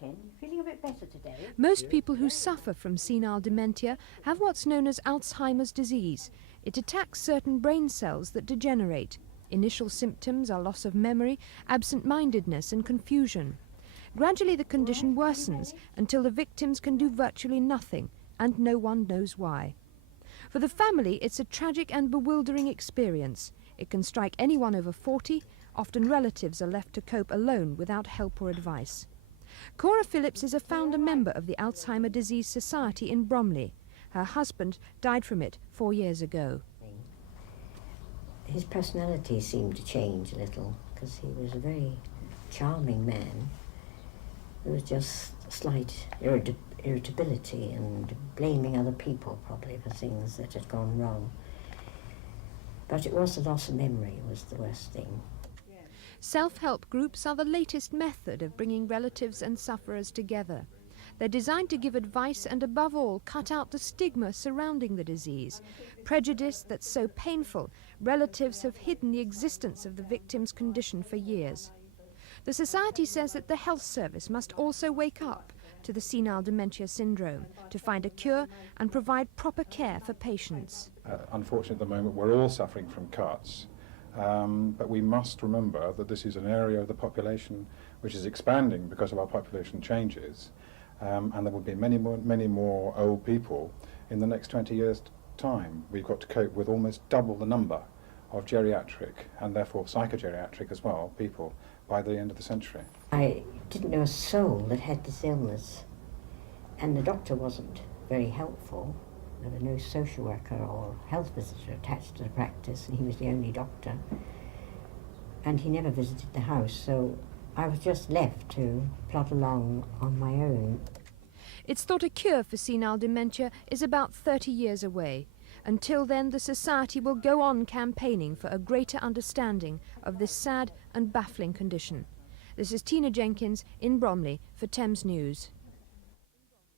Ken. You feeling a bit better today? Most people who suffer from senile dementia have what's known as Alzheimer's disease. It attacks certain brain cells that degenerate. Initial symptoms are loss of memory, absent-mindedness and confusion. Gradually the condition worsens until the victims can do virtually nothing, and no one knows why. For the family, it's a tragic and bewildering experience. It can strike anyone over 40. Often relatives are left to cope alone without help or advice. Cora Phillips is a founder member of the Alzheimer's Disease Society in Bromley. Her husband died from it 4 years ago. His personality seemed to change a little because he was a very charming man. There was just slight irritability and blaming other people probably for things that had gone wrong. But it was the loss of memory was the worst thing. Self-help groups are the latest method of bringing relatives and sufferers together. They're designed to give advice and, above all, cut out the stigma surrounding the disease. Prejudice that's so painful, relatives have hidden the existence of the victim's condition for years. The Society says that the health service must also wake up to the senile dementia syndrome to find a cure and provide proper care for patients. Unfortunately, at the moment, we're all suffering from cuts. But we must remember that this is an area of the population which is expanding because of our population changes, and there will be many more old people in the next 20 years' time. We've got to cope with almost double the number of geriatric and therefore psychogeriatric as well people by the end of the century. I didn't know a soul that had this illness, and the doctor wasn't very helpful. There was no social worker or health visitor attached to the practice, and he was the only doctor. And he never visited the house, so I was just left to plod along on my own. It's thought a cure for senile dementia is about 30 years away. Until then, the Society will go on campaigning for a greater understanding of this sad and baffling condition. This is Tina Jenkins in Bromley for Thames News.